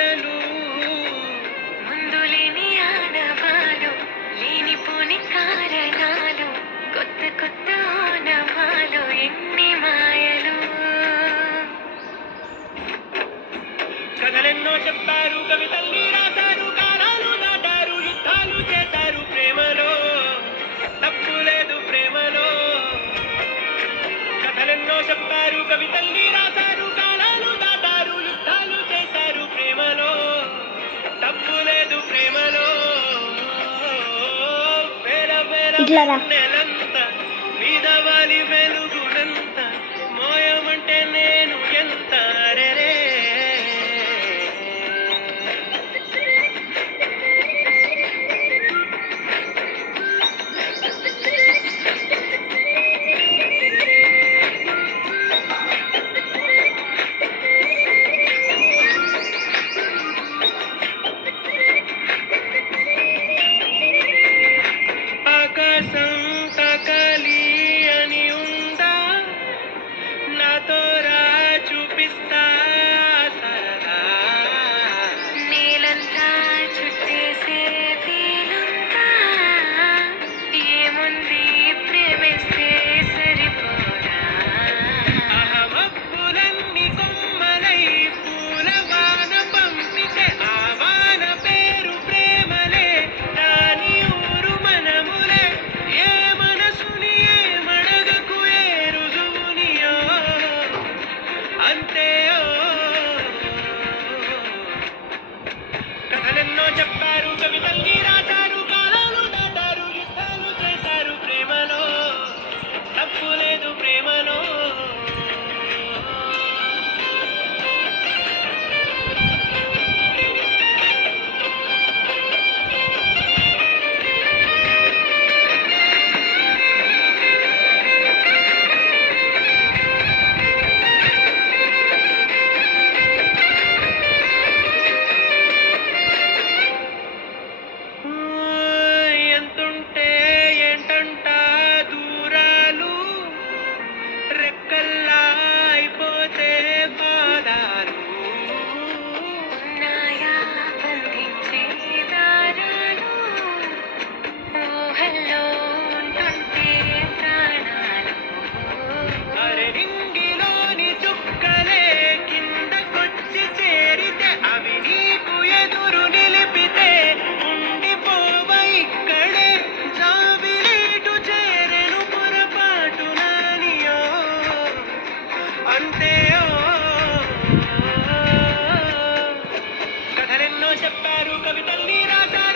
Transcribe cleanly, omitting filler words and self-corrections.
మాటలు ముందు లేని ఆనవాలు లేనిపోని కారణాలు కొత్త కొత్త ఓనమాలు ఎన్ని మాయలు కథలెన్నో చెప్పారు కవితల్ని రాశారు కాలాలు దాటారు యుద్ధాలు చేశారు ప్రేమలో తప్పు లేదు ప్రేమలో కథలెన్నో చెప్పారు కవితల్ని రాశారు కాలాలు దాటారు యుద్ధాలు చేశారు ప్రేమలో తప్పు లేదు ప్రేమలో వేల వేల నెలంత మీదవాలి వెలుగునంత మోయమంటే నేను ఎంత రే ఆకాశం తాకాలి అని ఉందా నాతో రా చూపిస్తా సరదా నీలంతా చుట్టేసే వీలుందా ఏముంది ప్రేమిస్తే సరిపోదా అహమబ్బులన్నీ కొమ్మలై పూలవాన పంపితే ఆ వాన పేరు ప్రేమలే దాని ఊరు మనములే ఏ మనసుని ఏ మడగకు ఏ రుజువునియో అంతే కథలెన్నో చెప్పారు కవితల్ని రాశారు కాలాలు దాటారు యుద్ధాలు చేశారు ప్రేమలో తప్పు లేదు ప్రేమలో ఎంతుంటే ఏంటంట దూరాలు రెక్కల్లా అయిపోతే పాదాలు ఉన్నాయా బంధించే దారాలు ఊహల్లో ఉంటుంటే ప్రాణాలు అరే రింగిలోని చుక్కలే కిందకొచ్చి చేరితే అవి నీకు ఎదురు నిలిపితే ఉండిపోవ ఇక్కడే జావిలీటు చేరెను పొరపాటు నానియో అంతే కథలెన్నో చెప్పారు కవితల్ని రాశారు